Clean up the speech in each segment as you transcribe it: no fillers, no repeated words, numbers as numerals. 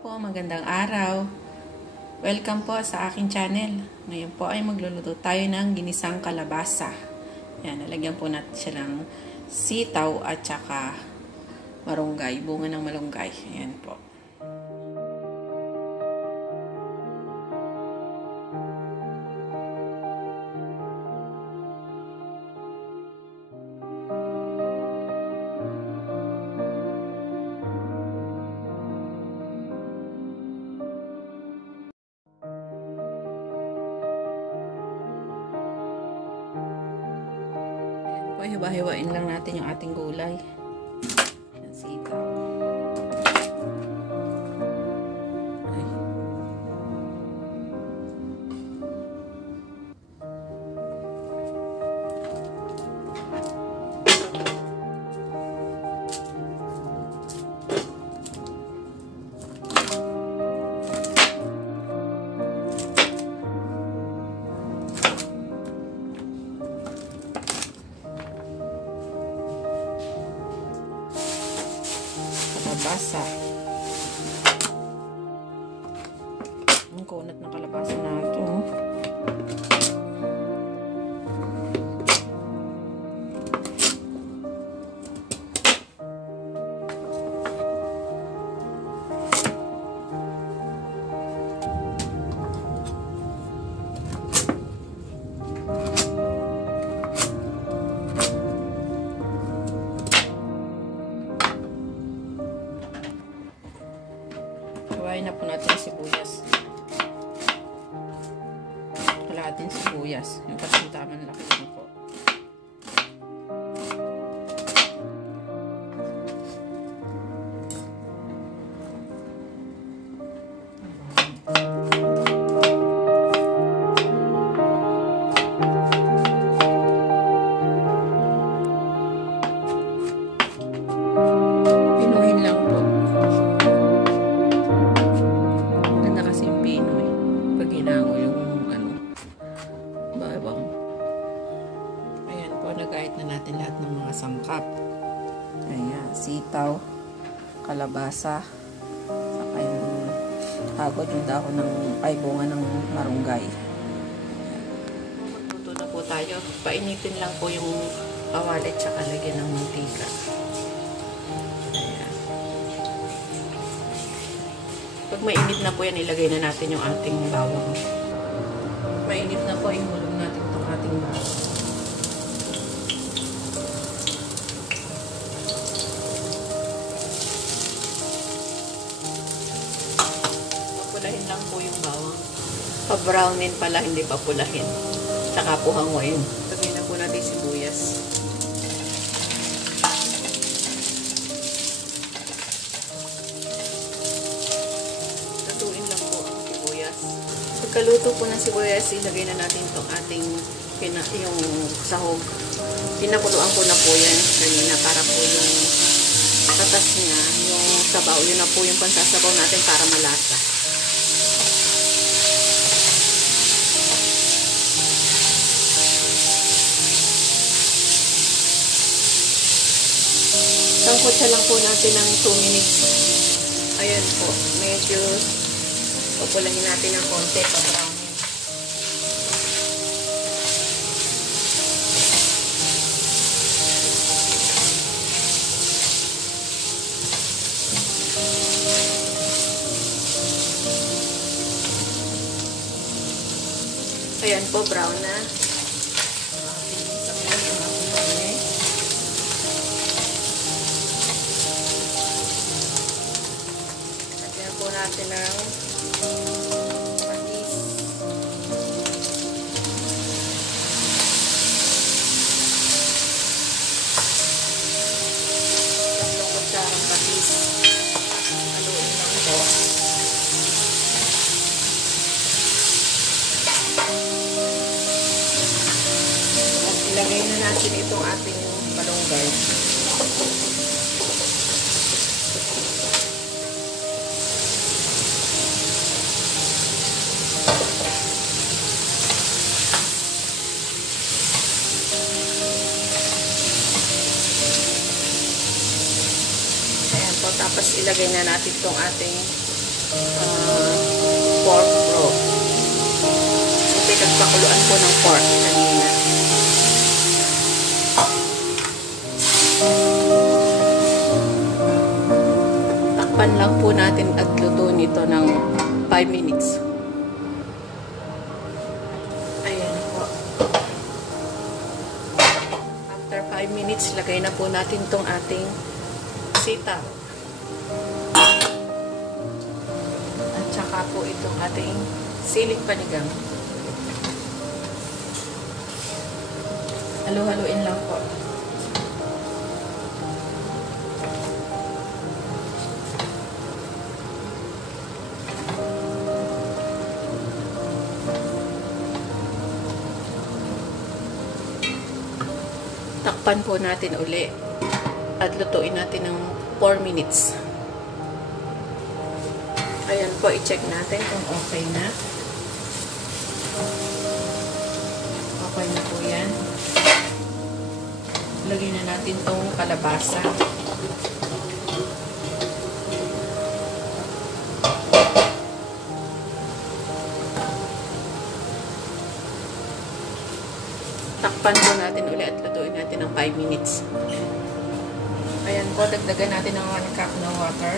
Po, magandang araw. Welcome po sa aking channel. Ngayon po ay magluluto tayo ng ginisang kalabasa. Yan, nalagyan po natin siya ng sitaw at saka malunggay, bunga ng malunggay. Ayan po. Hiwa-hiwain lang natin yung ating gulay. Yan, sitaw. Ay. Kalabasa. Ang kunat ng kalabasa na ito. Hawain na po natin yung sibuyas. Kalahating sibuyas. Yung kasing tamang laki lang po. Nagayat na natin lahat ng mga sangkap. Ayan, sitaw, kalabasa, saka yung hagod yung dahon ng bunga ng marunggay. Magluto na po tayo. Painitin lang po yung kawali tsaka lagyan ng mantika. Ayan. Pag mainit na po yan, ilagay na natin yung ating bawang. Mainit na po, ihulog natin itong ating bawang. Pulahin lang po yung bawang. Pa-brownin pala, hindi pa pulahin. Tsaka po hanguin. Lagyan na po natin sibuyas. Lutuin lang po ang sibuyas. Pagkaluto po ng sibuyas, ilagay na natin itong ating yung sahog. Pinakuluan ko na po yan kanina para po yung tatas niya, yung sabaw. Yun na po yung pansasabaw natin para malasa. Sangkotsa lang po natin ng 2 minutes. Ayan po. Medyo papulahin natin ng konti pa-browning. Ayan po, brown na. Natin ng patis. Tatlong kutsarang patis. Haluin lang ito. At ilagay na natin itong ating malunggay. Tapos ilagay na natin itong ating pork broth. Kasi nagpakuluan po ng pork kanina. Takpan lang po natin at luto nito ng 5 minutes. Ayan po. After 5 minutes, lagay na po natin tong ating sitaw. At saka po itong ating siling panigang. Halo-haloin lang po. Takpan po natin uli at lutuin natin ng 4 minutes. Ayan po, i-check natin kung okay na. Okay na po yan. Lagyan na natin tong kalabasa. Takpan po natin ulit at lutuin natin ng 5 minutes. Ayan po, dagdagan natin ng 1 cup ng water.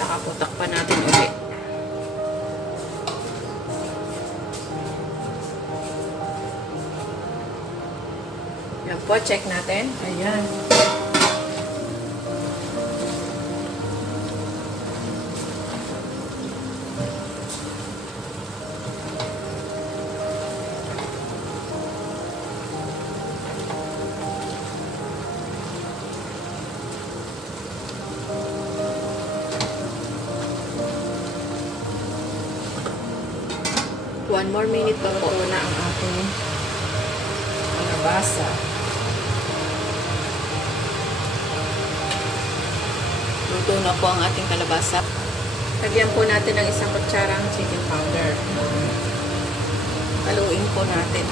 Saka po, takpan natin ulit. Ayan po, check natin. Ayan. One more minute pa po na ang ating kalabasa. Luto na po ang ating kalabasa. Lagyan po natin ng 1 kutsarang chicken powder. Haluin po natin.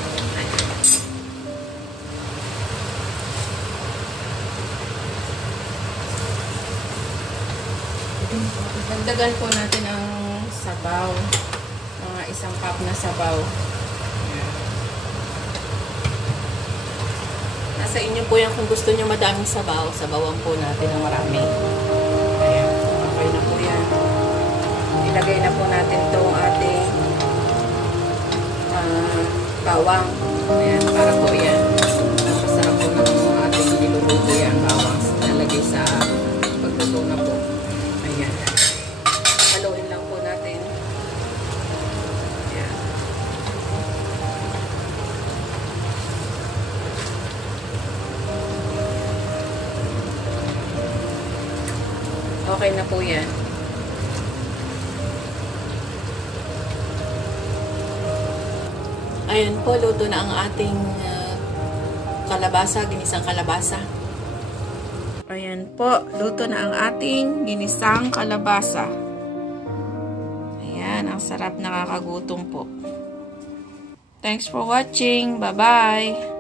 Dagdagan po natin ang sabaw. 1 cup na sabaw. Nasa inyo po yan kung gusto nyo madaming sabaw. Sabawan po natin ng marami. Ayan. Okay na po yan. Ilagay na po natin itong ating bawang. Ayan. Para po yan. Napasarap po ng ating niluluto yan. Bawang. Nalagay sa pagluto na po. Ayan. Haluin lang po natin. Okay na po yan. Ayan po, luto na ang ating kalabasa, ginisang kalabasa. Ayan po, luto na ang ating ginisang kalabasa. Ayan, ang sarap, nakakagutom po. Thanks for watching. Bye-bye!